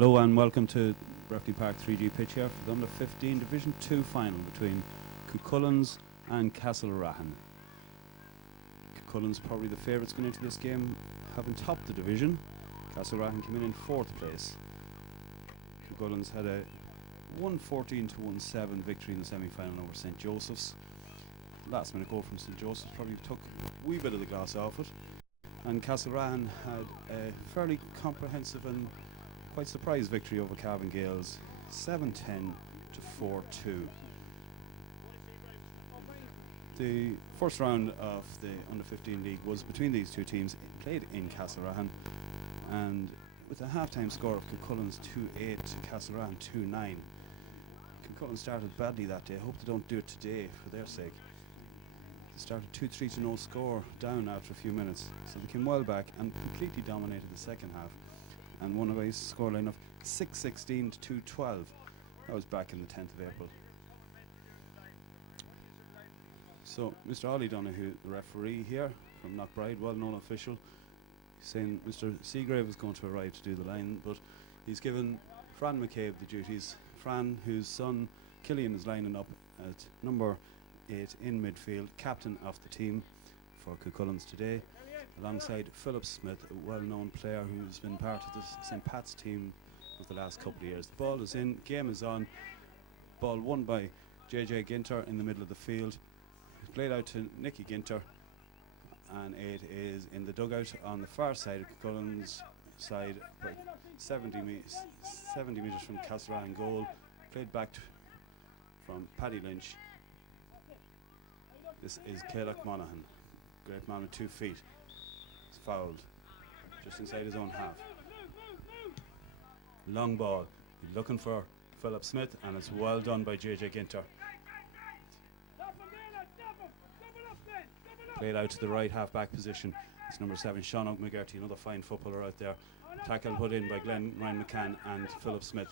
Hello and welcome to Berkeley Park 3G pitch here for the Under 15 Division 2 final between Cuchulainns and Castlerahan. Cuchulainns probably the favourites going into this game, having topped the division. Castlerahan came in 4th place. Cuchulainns had a 114 to 1-7 victory in the semi-final over St Joseph's. Last minute goal from St Joseph's probably took a wee bit of the glass off it. And Castlerahan had a fairly comprehensive and quite surprise victory over Cavan Gales, 7-10 to 4-2. The first round of the Under-15 League was between these two teams, played in Castlerahan, and with a half-time score of Cuchulainns 2-8 to Castlerahan 2-9. Cuchulainns started badly that day. I hope they don't do it today for their sake. They started 2-3 to no score down after a few minutes, so they came well back and completely dominated the second half and won a scoreline of 6-16 to 2-12. That was back in the 10th of April. So Mr. Ollie Donoghue, the referee here from Knockbride, well-known official, saying Mr. Seagrave is going to arrive to do the line, but he's given Fran McCabe the duties. Fran, whose son Killian is lining up at number 8 in midfield, captain of the team for Cuchulainns today, alongside Philip Smith, a well-known player who's been part of the St Pat's team for the last couple of years. The ball is in, game is on, ball won by JJ Ginter in the middle of the field, played out to Nicky Ginter, and it is in the dugout on the far side of Cuchulainns' side, about 70 metres from Castlerahan goal, played back from Paddy Lynch. This is Caoilach Monaghan, great man with 2 feet. He's fouled just inside his own half. Long ball, he's looking for Philip Smith, and it's well done by JJ Ginter. Played out to the right half back position. It's number 7, Sean McGarty, another fine footballer out there. Tackle put in by Ryan McCann and Philip Smith.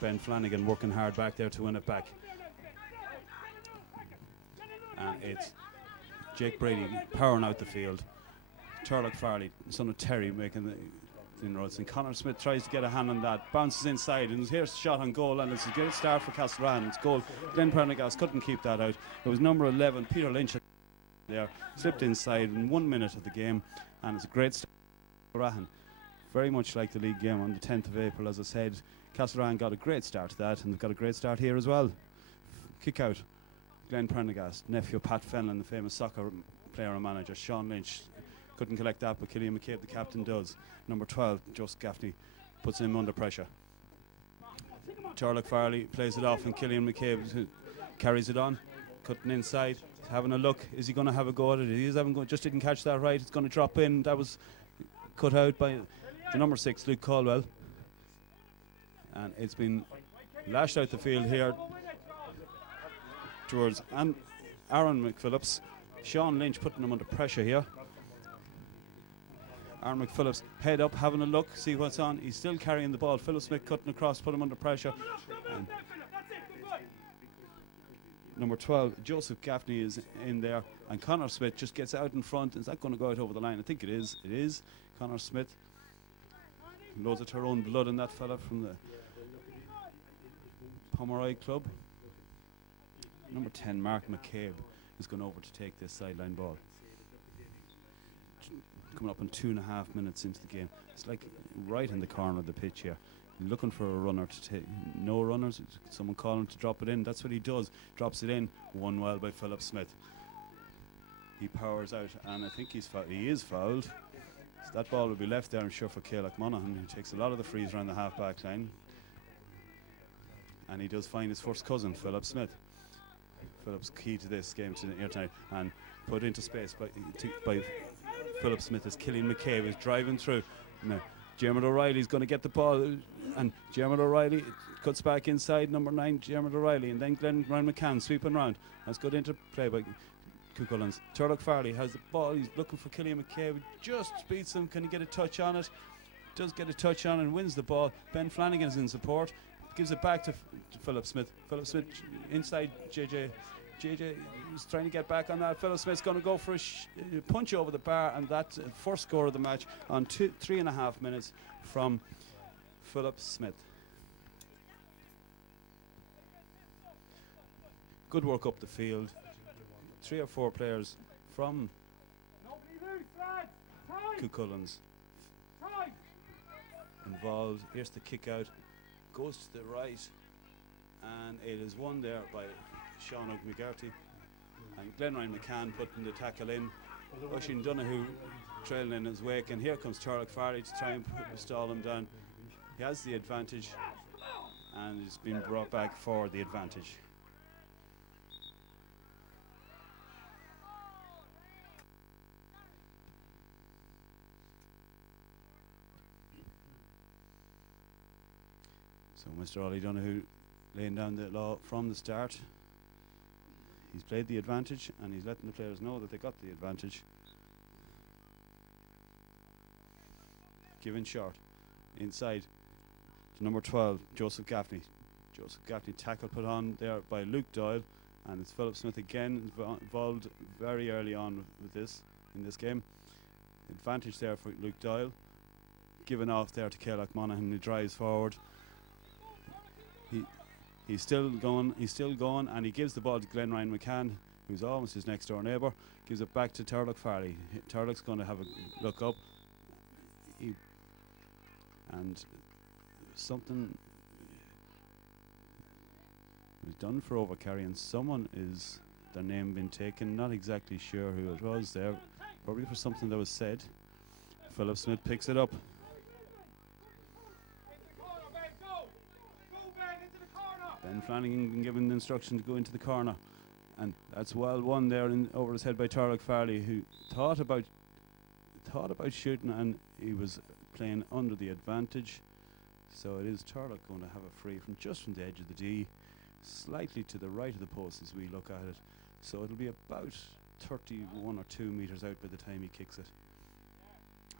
Ben Flanagan working hard back there to win it back. And it's Jake Brady powering out the field. Turlock Farley, son of Terry, making the inroads. And Connor Smith tries to get a hand on that. Bounces inside, and here's a shot on goal, and it's a great start for Castlerahan. It's goal. Glenn Prendergast couldn't keep that out. It was number 11, Peter Lynch, there, slipped inside in 1 minute of the game, and it's a great start for Castlerahan. Very much like the league game on the 10th of April, as I said. Castlerahan got a great start to that, and they've got a great start here as well. Kick out. Glenn Prendergast, nephew of Pat Fenlon, the famous soccer player and manager. Sean Lynch couldn't collect that, but Killian McCabe, the captain, does. Number 12, Joseph Gaffney, puts him under pressure. Turlock Farley plays it off, and Killian McCabe carries it on, cutting inside, having a look. Is he going to have a go at it? He is having just didn't catch that right. It's going to drop in. That was cut out by the number 6, Luke Caldwell. And it's been lashed out the field here towards Aaron McPhillips. Sean Lynch putting him under pressure here. Aaron McPhillips head up, having a look, see what's on. He's still carrying the ball. Philip Smith cutting across, put him under pressure. And number 12, Joseph Gaffney, is in there, and Connor Smith just gets out in front. Is that going to go out over the line? I think it is. It is. Connor Smith. Loads of her own blood in that fella from the Pomeroy club. Number 10, Mark McCabe, is going over to take this sideline ball. Coming up in 2.5 minutes into the game. It's like right in the corner of the pitch here. Looking for a runner to take. No runners. Someone calling to drop it in. That's what he does. Drops it in. Won well by Philip Smith. He powers out, and I think he is fouled. So that ball will be left there, I'm sure, for Caoilach Monaghan, who takes a lot of the frees around the half-back line. And he does find his first cousin, Philip Smith. Philip's key to this game tonight, and put into space by Philip Smith as Killian McCabe is driving through. Now, Jeremy O'Reilly's going to get the ball, and Jeremy O'Reilly cuts back inside, number 9, Jeremy O'Reilly, and then Ryan McCann sweeping round. That's good into play by Cuchulainns. Turlock Farley has the ball. He's looking for Killian McCabe. Just beats him. Can he get a touch on it? Does get a touch on and wins the ball. Ben Flanagan is in support. Gives it back to Philip Smith. Philip Smith inside JJ. JJ is trying to get back on that. Philip Smith's going to go for a punch over the bar, and that's first score of the match on 3.5 minutes from Philip Smith. Good work up the field. 3 or 4 players from Cuchulainns involved. Here's the kick out, goes to the right, and it is won there by Sean McGarty, and Glenryan McCann putting the tackle in. Oisin Donoghue trailing in his wake, and here comes Turlock Farley to try and stall him down. He has the advantage, and he's been brought back for the advantage. So Mr. Ollie Donoghue laying down the law from the start. He's played the advantage, and he's letting the players know that they got the advantage. Given short inside to number 12, Joseph Gaffney. Joseph Gaffney tackle put on there by Luke Doyle, and it's Philip Smith again involved very early on with this in this game. Advantage there for Luke Doyle. Given off there to Caoimhe Monaghan, who drives forward. He's still going, and he gives the ball to Glenryan McCann, who's almost his next door neighbour. Gives it back to Turlock Farley. Turlock's going to have a look up. And something was done for overcarrying. Someone is their name been taken. Not exactly sure who it was there. Probably for something that was said. Philip Smith picks it up. Ben Flanagan been given the instruction to go into the corner, and that's well won there over his head by Turlock Farley, who thought about shooting, and he was playing under the advantage. So it is Turlock going to have a free from just from the edge of the D, slightly to the right of the post as we look at it. So it'll be about 31 or 2 metres out by the time he kicks it.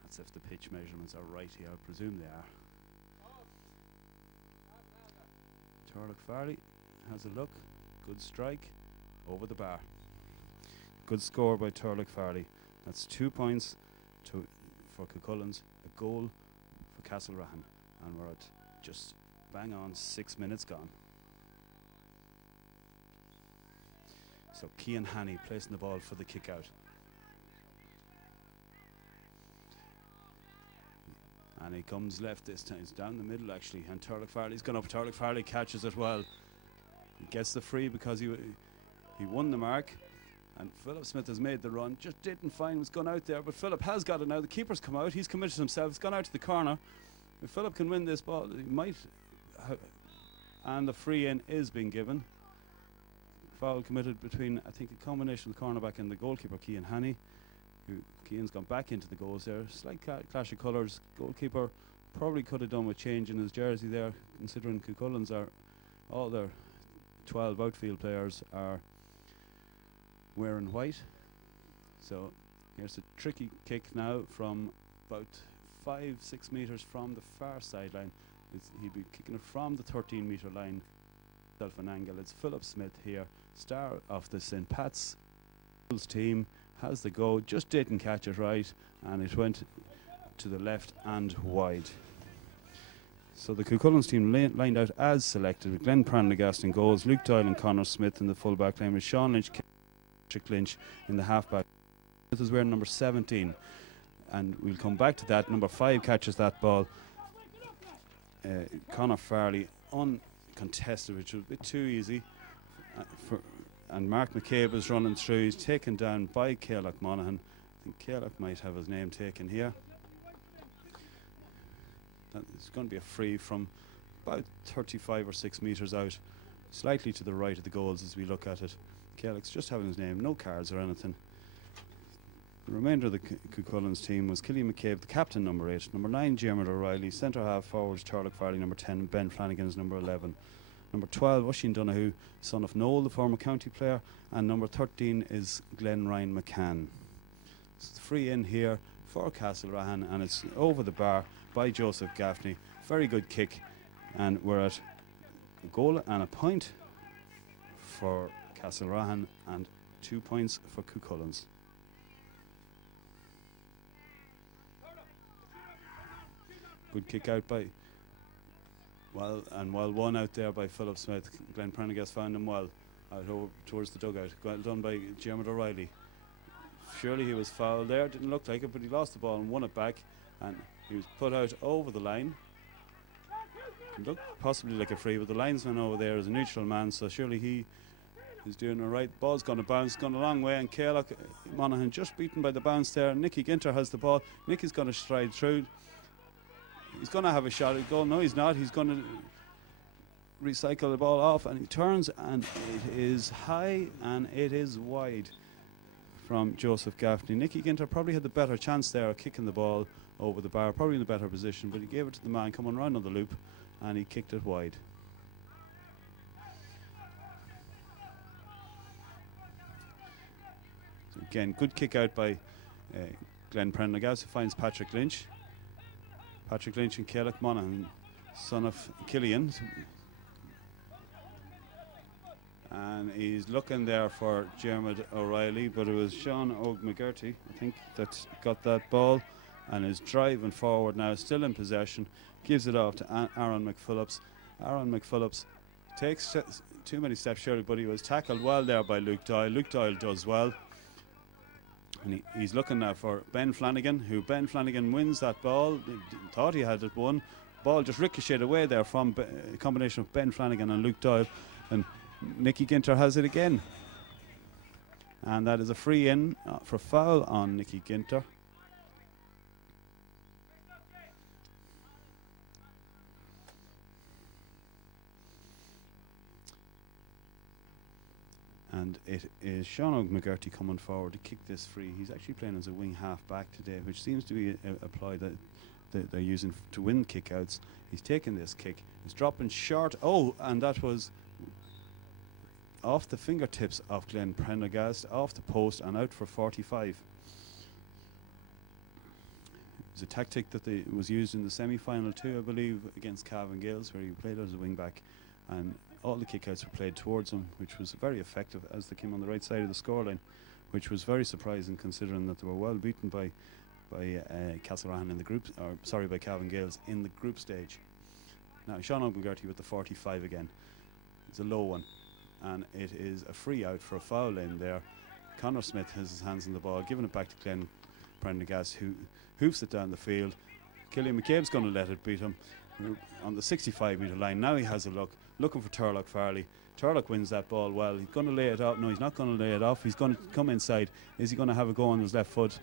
That's if the pitch measurements are right here. I presume they are. Turlock Farley has a look. Good strike over the bar. Good score by Turlock Farley. That's 2 points for Cuchulainns, a goal for Castlerahan, and we're at just bang on 6 minutes gone. So Cian Haney placing the ball for the kick out. And he comes left this time. It's down the middle actually, and Turlock Farley's gone up. Turlock Farley catches it well. He gets the free because he won the mark. And Philip Smith has made the run. Just didn't find what's gone out there, but Philip has got it now. The keeper's come out. He's committed himself. It's gone out to the corner. If Philip can win this ball, he might. And the free in is being given. Foul committed between, I think, a combination of the cornerback and the goalkeeper, Cian Haney. Cian's gone back into the goals there. Slight clash of colours. Goalkeeper probably could have done with changing his jersey there, considering Cuchulainns are all their 12 outfield players are wearing white. So here's a tricky kick now from about 5-6 metres from the far sideline. He'd be kicking it from the 13-metre line. Self an angle. It's Philip Smith here, star of the St. Pat's team. Has the go, just didn't catch it right, and it went to the left and wide. So the Cuchulainns team lined out as selected, with Glenn Prendergast in goals, Luke Doyle and Connor Smith in the full-back line, with Sean Lynch, Patrick Lynch in the half-back. Smith is wearing number 17, and we'll come back to that. Number 5 catches that ball. Conor Farley uncontested, which was a bit too easy and Mark McCabe is running through. He's taken down by Caoimhe Monaghan. I think Caoimhe might have his name taken here. It's going to be a free from about 35 or 6 metres out, slightly to the right of the goals as we look at it. Caoimhe's just having his name, no cards or anything. The remainder of the Cuchulainns team was Killian McCabe, the captain, number 8, number 9, Diarmuid O'Reilly, centre half forwards Turlock Farley, number 10, Ben Flanagan is number 11. Number 12, Oisin Donoghue, son of Noel, the former county player, and number 13 is Glenryan McCann. It's free in here for Castlerahan, and it's over the bar by Joseph Gaffney. Very good kick, and we're at a goal and a point for Castlerahan and 2 points for Cuchulainns. Good kick out by Well one out there by Philip Smith. Glenn Prendergast found him well out over towards the dugout. Well done by Dermot O'Reilly. Surely he was fouled there. Didn't look like it, but he lost the ball and won it back. And he was put out over the line. It looked possibly like a free, but the linesman over there is a neutral man, so surely he is doing it right. Ball's going to bounce, gone a long way, and Caoimh Monaghan just beaten by the bounce there. Nicky Ginter has the ball. Nicky's going to stride through. He's going to have a shot at goal. No, he's not. He's going to recycle the ball off, and he turns, and it is high and it is wide from Joseph Gaffney. Nicky Ginter probably had the better chance there of kicking the ball over the bar, probably in a better position, but he gave it to the man coming round on the loop, and he kicked it wide. So again, good kick out by Glenn Prendergast, who finds Patrick Lynch. Patrick Lynch and Caoimh Monaghan, son of Killian. And he's looking there for Dermot O'Reilly, but it was Sean McGurty, I think, that got that ball and is driving forward now, still in possession, gives it off to Aaron McPhillips. Aaron McPhillips takes too many steps surely, but he was tackled well there by Luke Doyle. Luke Doyle does well. And he's looking now for Ben Flanagan, who Ben Flanagan wins that ball. Thought he had it won. Ball just ricocheted away there from a combination of Ben Flanagan and Luke Doyle. And Nicky Ginter has it again. And that is a free in for foul on Nicky Ginter. And it is Sean McGurty coming forward to kick this free. He's actually playing as a wing half back today, which seems to be a ploy that they're using to win kickouts. He's taking this kick. He's dropping short. Oh, and that was off the fingertips of Glenn Prendergast, off the post and out for 45. It was a tactic that was used in the semi-final too, I believe, against Cavan Gales, where he played as a wing back, and all the kickouts were played towards him, which was very effective as they came on the right side of the scoreline, which was very surprising considering that they were well beaten by Castlerahan in the group, or sorry, by Cavan Gales in the group stage. Now Sean McGurty with the 45 again. It's a low one, and it is a free out for a foul in there. Conor Smith has his hands on the ball, giving it back to Glenn Prendergast, who hoofs it down the field. Killian McCabe's going to let it beat him on the 65-metre line. Now he has a look, looking for Turlock Farley. Turlock wins that ball well. He's going to lay it off. No, he's not going to lay it off. He's going to come inside. Is he going to have a go on his left foot?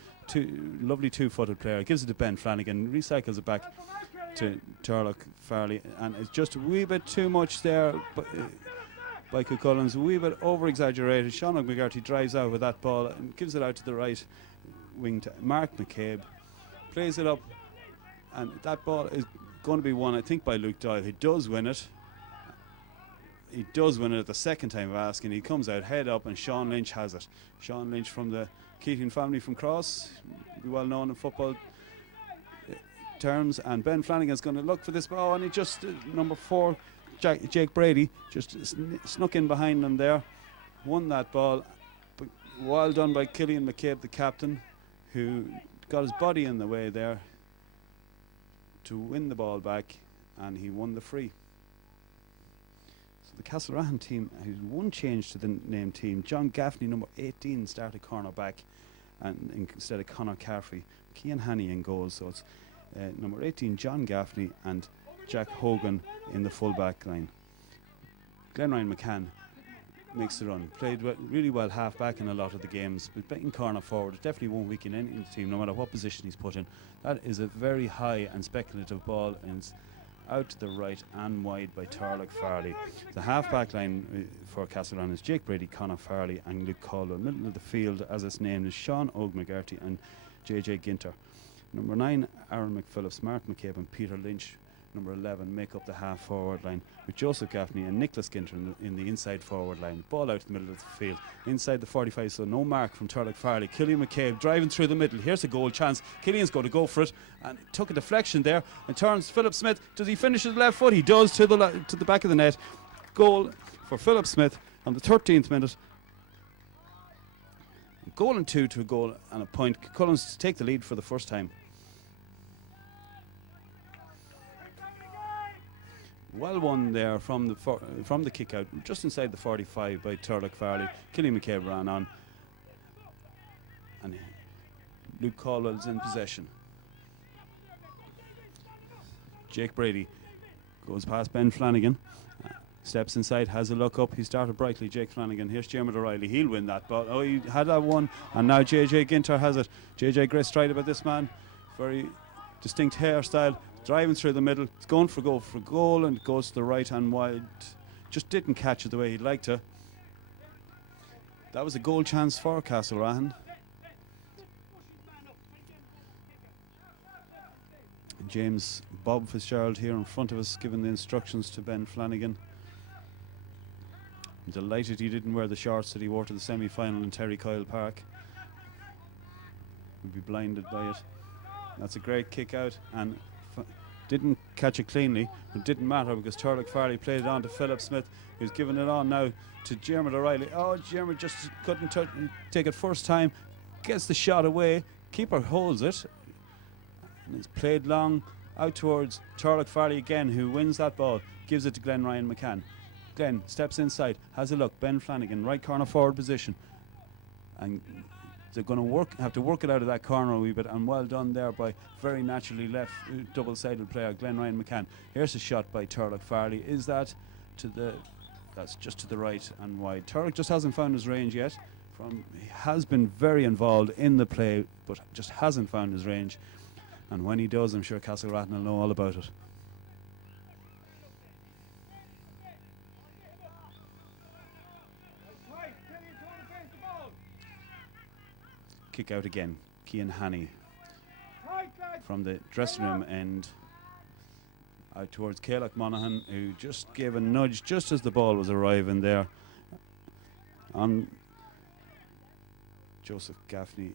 Lovely two-footed player. Gives it to Ben Flanagan. Recycles it back to Turlock Farley. And it's just a wee bit too much there by Cuchulainns. A wee bit over-exaggerated. Sean McGurty drives out with that ball and gives it out to the right wing to Mark McCabe. Plays it up. And that ball is going to be won, I think, by Luke Doyle. He does win it. He does win it at the second time of asking. He comes out head up, and Sean Lynch has it. Sean Lynch from the Keating family from Cross, well known in football terms. And Ben Flanagan's going to look for this ball, and he just number 4, Jake Brady, just snuck in behind him there, won that ball. But well done by Killian McCabe, the captain, who got his body in the way there to win the ball back, and he won the free. So the Castlerahan team has one change to the name team. John Gaffney, number 18, started corner back, and instead of Conor Caffrey. Cian Haney in goals, so it's number 18 John Gaffney and Jack Hogan in the full back line. Glenn Ryan McCann makes the run. Played really well half back in a lot of the games, but playing corner forward, it definitely won't weaken any of the team, no matter what position he's put in. That is a very high and speculative ball, and it's out to the right and wide by Turlock Farley. The half back line for Castlerahan is Jake Brady, Conor Farley and Luke Caldwell. Middle of the field, as it's named, is Sean McGurty and JJ Ginter. Number 9 Aaron McPhillips, Mark McCabe and Peter Lynch, number 11, make up the half forward line, with Joseph Gaffney and Nicholas Ginter in the inside forward line. Ball out the middle of the field, inside the 45, so no mark from Turlock Farley. Killian McCabe driving through the middle. Here's a goal chance. Killian's going to go for it, and took a deflection there and turns. Philip Smith, does he finish his left foot? He does, to the back of the net. Goal for Philip Smith on the 13th minute. Goal and 2 to a goal and a point. Cuchulainns take the lead for the first time. Well won there from the kick out, just inside the 45 by Turlock Farley. Killian McCabe ran on. And Luke Caldwell's in possession. Jake Brady goes past Ben Flanagan. Steps inside, has a look up. He started brightly, Jake Flanagan. Here's Dermot O'Reilly. He'll win that ball. Oh, he had that one. And now JJ Ginter has it. JJ Gray stride about this man. Very distinct hairstyle. Driving through the middle. It's going for goal and goes to the right hand wide. Just didn't catch it the way he'd like to. That was a goal chance for Castlerahan. James Bob Fitzgerald here in front of us giving the instructions to Ben Flanagan. I'm delighted he didn't wear the shorts that he wore to the semi-final in Terry Coyle Park. We'd be blinded by it. That's a great kick out, and didn't catch it cleanly, but it didn't matter because Turlock Farley played it on to Philip Smith, who's giving it on now to Dermot O'Reilly. Oh, Dermot just couldn't take it first time, gets the shot away, keeper holds it, and it's played long out towards Turlock Farley again, who wins that ball, gives it to Glenn Ryan McCann. Glenn steps inside, has a look, Ben Flanagan, right corner forward position, and they're going to have to work it out of that corner a wee bit, and well done there by very naturally left double-sided player Glenn Ryan McCann. Here's a shot by Turlock Farley. Is that that's just to the right and wide. Turlock just hasn't found his range yet. He has been very involved in the play, but just hasn't found his range. And when he does, I'm sure Castlerahan will know all about it. Kick out again. Cian Hanny from the dressing room end out towards Caoimh Monaghan, who just gave a nudge just as the ball was arriving there on Joseph Gaffney,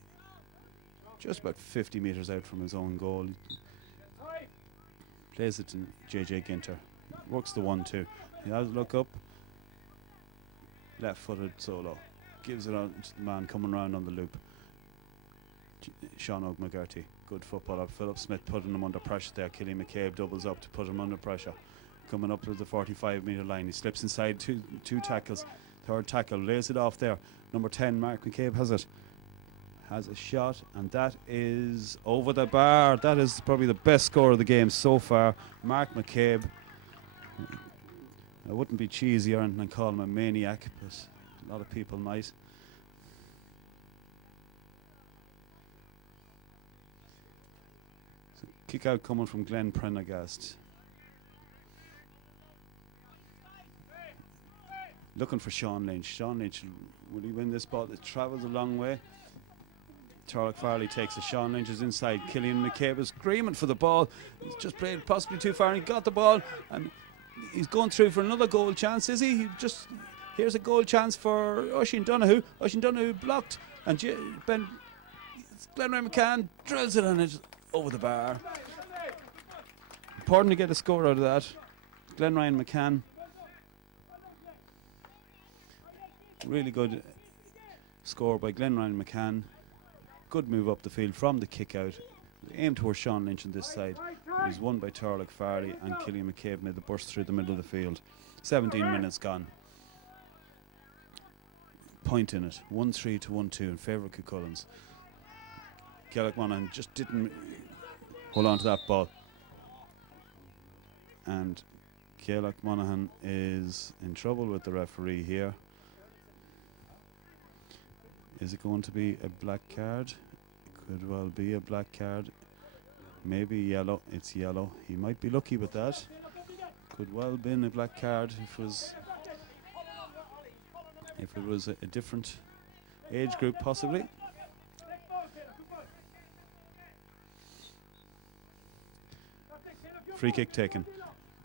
just about 50 metres out from his own goal. Plays it to JJ Ginter, works the 1-2. He has a look up, left-footed solo, gives it on to the man coming round on the loop. Sean McGurty, good footballer. Philip Smith putting him under pressure there. Killian McCabe doubles up to put him under pressure. Coming up to the 45-metre line. He slips inside two tackles. Third tackle, lays it off there. Number 10, Mark McCabe has it. Has a shot, and that is over the bar. That is probably the best score of the game so far. Mark McCabe. I wouldn't be cheesy or anything and call him a maniac, but a lot of people might. Kick out coming from Glenn Prendergast. Looking for Sean Lynch. Sean Lynch, will he win this ball? It travels a long way. Turlock Farley takes it. Sean Lynch is inside. Killian McCabe is screaming for the ball. He's just played possibly too far, and he got the ball, and he's going through for another goal chance, is he? Here's a goal chance for Oisin Donoghue. Oisin Donoghue blocked, and Glenn Ryan McCann drills it, and it's over the bar. Important to get a score out of that. Glenn Ryan McCann. Really good score by Glenn Ryan McCann. Good move up the field from the kick out. Aimed towards Sean Lynch on this side. It was won by Turlock Farley, and Killian McCabe made the burst through the middle of the field. 17 minutes gone. Point in it. 1-3 to 1-2 in favour of Cuchulainns. Caoimh Monaghan just didn't hold on to that ball. And Caoimh Monaghan is in trouble with the referee here. Is it going to be a black card? It could well be a black card. Maybe yellow. It's yellow. He might be lucky with that. Could well have been a black card if it was a different age group possibly. Free kick taken.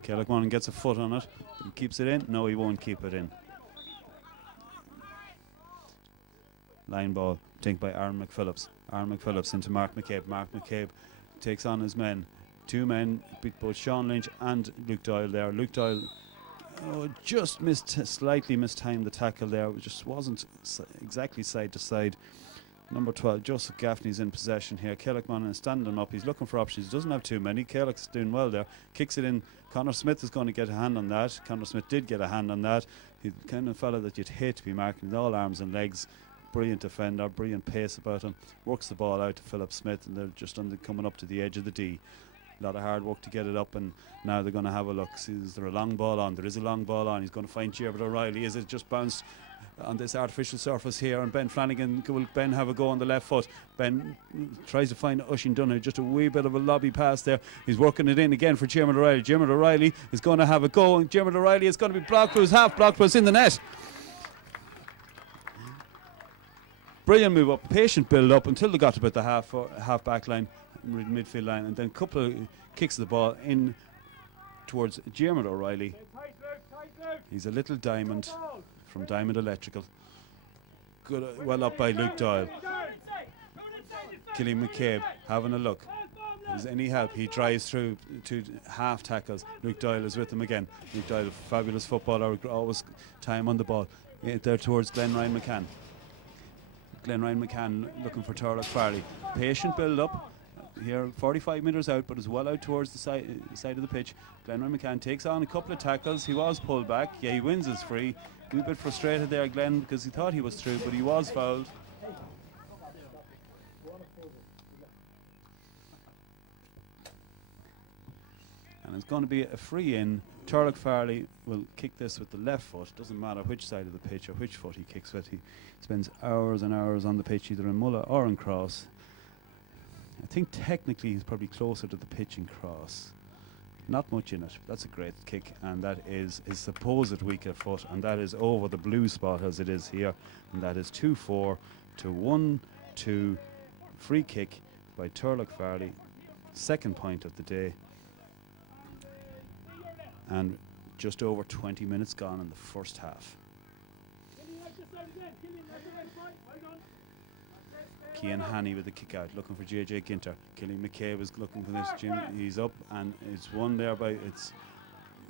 Caoimh Monaghan gets a foot on it. He keeps it in. No, he won't keep it in. Line ball, taken by Aaron McPhillips. Aaron McPhillips into Mark McCabe. Mark McCabe takes on his men. Two men, both Sean Lynch and Luke Doyle there. Luke Doyle just slightly mistimed the tackle there. It just wasn't exactly side to side. Number 12, Joseph Gaffney's in possession here. Caoimh Monaghan is standing up. He's looking for options. He doesn't have too many. Caoileach's doing well there. Kicks it in. Conor Smith is going to get a hand on that. Conor Smith did get a hand on that. He's the kind of fella that you'd hate to be marking with all arms and legs. Brilliant defender, brilliant pace about him. Works the ball out to Philip Smith, and they're just coming up to the edge of the D. A lot of hard work to get it up, and now they're going to have a look. See, is there a long ball on? There is a long ball on. He's going to find Gerard O'Reilly. Is it just bounced on this artificial surface here? And Ben Flanagan, will Ben have a go on the left foot? Ben tries to find Oisín Donoghue. Just a wee bit of a lobby pass there. He's working it in again for Gerard O'Reilly. Gerard O'Reilly is going to have a go, and Gerard O'Reilly is going to be blocked, but it was half blocked, but it's in the net. Brilliant move up, patient build up until they got to about the half back line, midfield line, and then a couple of kicks of the ball in towards Gerard O'Reilly. He's a little diamond from Diamond Electrical. Good, well up by Luke Doyle. Cillian McCabe having a look. Is any help? He drives through to half tackles. Luke Doyle is with him again. Luke Doyle, fabulous footballer, always time on the ball. There towards Glenn Ryan McCann. Glenn Ryan McCann looking for Turlough Farley. Patient build up here, 45 metres out, but is well out towards the side of the pitch. Glenn Ryan McCann takes on a couple of tackles. He was pulled back. Yeah, he wins his free. A wee bit frustrated there, Glenn, because he thought he was through, but he was fouled. And it's going to be a free in. Turlough Farley will kick this with the left foot. Doesn't matter which side of the pitch or which foot he kicks with. He spends hours and hours on the pitch, either in Mulla or in Cross. I think technically he's probably closer to the pitch in Cross. Not much in it. That's a great kick, and that is his supposed weaker foot, and that is over the blue spot as it is here, and that is 2-4 to 1-2 free kick by Turlough Farley. Second point of the day. And just over 20 minutes gone in the first half. Cian Haney with the kick out, looking for JJ Ginter. Cillian McCabe was looking for this. He's up, and it's won there by, it's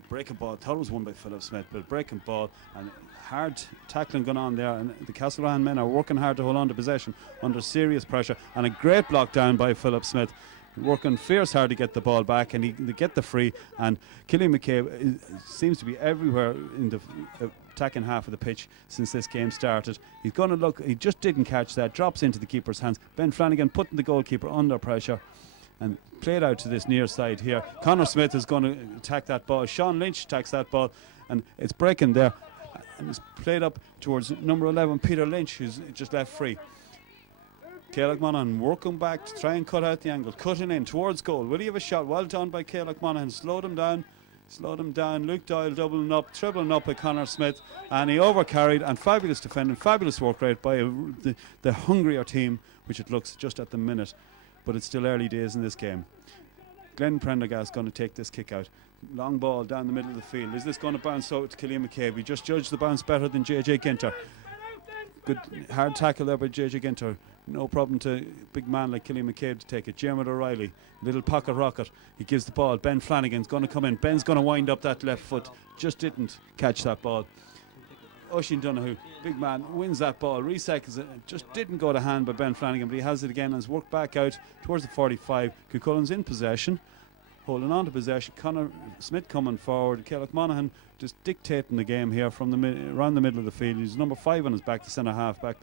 breaking ball. I thought it was won by Philip Smith, but breaking ball and hard tackling going on there. And the Castlerahan men are working hard to hold on to possession under serious pressure, and a great block down by Philip Smith. Working fierce hard to get the ball back, and they get the free, and Cillian McCabe seems to be everywhere in the attacking half of the pitch since this game started. He's going to look, he just didn't catch that, drops into the keeper's hands. Ben Flanagan putting the goalkeeper under pressure and played out to this near side here. Conor Smith is going to attack that ball. Sean Lynch attacks that ball, and it's breaking there, and it's played up towards number 11 Peter Lynch, who's just left free. Caoimh Monaghan working back to try and cut out the angle, cutting in towards goal. Will he have a shot? Well done by Caoimh Monaghan. Slowed him down. Luke Doyle doubling up, tripling up by Conor Smith, and he overcarried, and fabulous defending, fabulous work rate by the hungrier team, which it looks just at the minute, but it's still early days in this game. Glenn Prendergast going to take this kick out. Long ball down the middle of the field. Is this going to bounce out to Cillian McCabe? He just judged the bounce better than JJ Ginter. Good hard tackle there by JJ Ginter. No problem to big man like Cillian McCabe to take it. Dermot O'Reilly, little pocket rocket. He gives the ball. Ben Flanagan's going to come in. Ben's going to wind up that left foot. Just didn't catch that ball. Oisín Donoghue, big man, wins that ball. Recycles it. Just didn't go to hand by Ben Flanagan, but he has it again and has worked back out towards the 45. Cuchulainns in possession, holding on to possession. Conor Smith coming forward. Caoimh Monaghan just dictating the game here from around the middle of the field. He's number 5 on his back, the centre half back